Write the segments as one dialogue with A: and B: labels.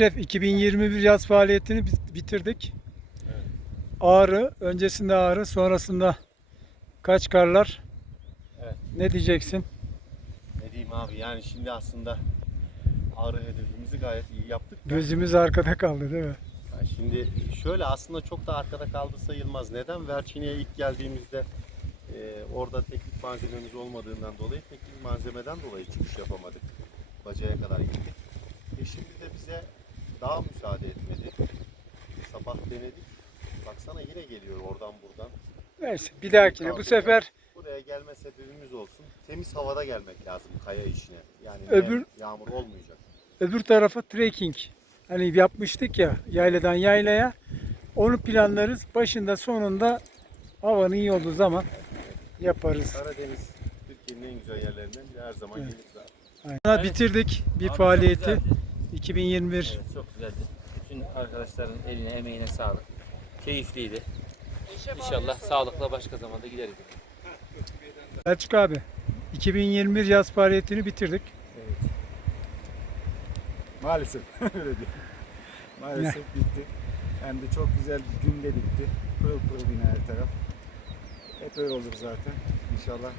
A: Şef 2021 yaz faaliyetini bitirdik.
B: Evet.
A: Ağrı, öncesinde Ağrı, sonrasında Kaçkarlar.
B: Evet.
A: Ne diyeceksin?
B: Ne diyeyim abi, yani şimdi aslında Ağrı hedefimizi gayet iyi yaptık.
A: Gözümüz arkada kaldı değil mi?
B: Yani şimdi şöyle, aslında çok da arkada kaldı sayılmaz. Neden? Verçini'ye ilk geldiğimizde orada teknik malzememiz olmadığından dolayı teknik malzemeden dolayı çıkış yapamadık. Bacaya kadar gittik. Şimdi de bize daha müsaade etmedi. Sabah denedik. Baksana yine geliyor oradan buradan.
A: Neyse bir dahakine bu sefer
B: Buraya gelme sebebimiz olsun. Temiz havada gelmek lazım kaya işine. Yani yağmur olmayacak.
A: öbür tarafa trekking. Hani yapmıştık ya yayladan yaylaya. Onu planlarız. Başında sonunda havanın iyi olduğu zaman yaparız.
B: Karadeniz Türkiye'nin en güzel yerlerinden biri, her zaman
A: Evet.
B: gelir zaten.
A: Evet. Bitirdik bir
C: Abi
A: faaliyeti.
C: çok güzeldi.
A: 2021.
C: Evet, çok güzeldi. Bütün arkadaşların eline emeğine sağlık. Keyifliydi. İnşallah sağlıkla başka zamanda gideriz.
A: Selçuk abi 2021 yaz faaliyetini bitirdik.
D: Evet. Maalesef öyle diyor. Maalesef bitti. Hem de çok güzel bir günde bitti. Pırıl pırıl yine her taraf. Hep öyle olur zaten. İnşallah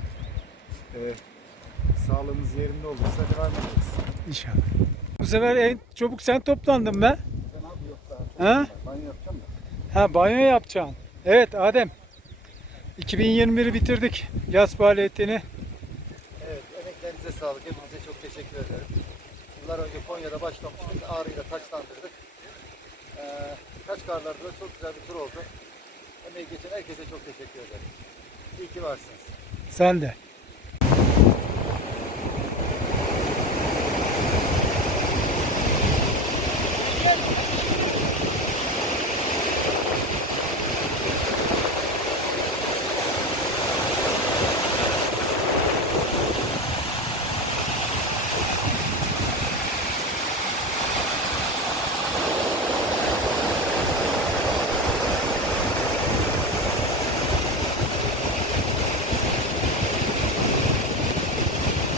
D: sağlığımız yerinde olursa devam ederiz.
A: İnşallah. Bu sefer en çabuk sen toplandın be.
D: Ben abi yok daha.
A: Ha?
D: Banyo yapacağım da.
A: Ha banyo yapacaksın. Evet Adem. 2021'i bitirdik. Yaz faaliyetini.
E: Evet, emeklerinize sağlık. Hepinize çok teşekkür ederim. Yıllar önce Konya'da başlamıştık. Ağrı'yla taçlandırdık. Kaçkarlar'da da çok güzel bir tur oldu. Emeği geçen herkese çok teşekkür ederim. İyi ki varsınız.
A: Sen de.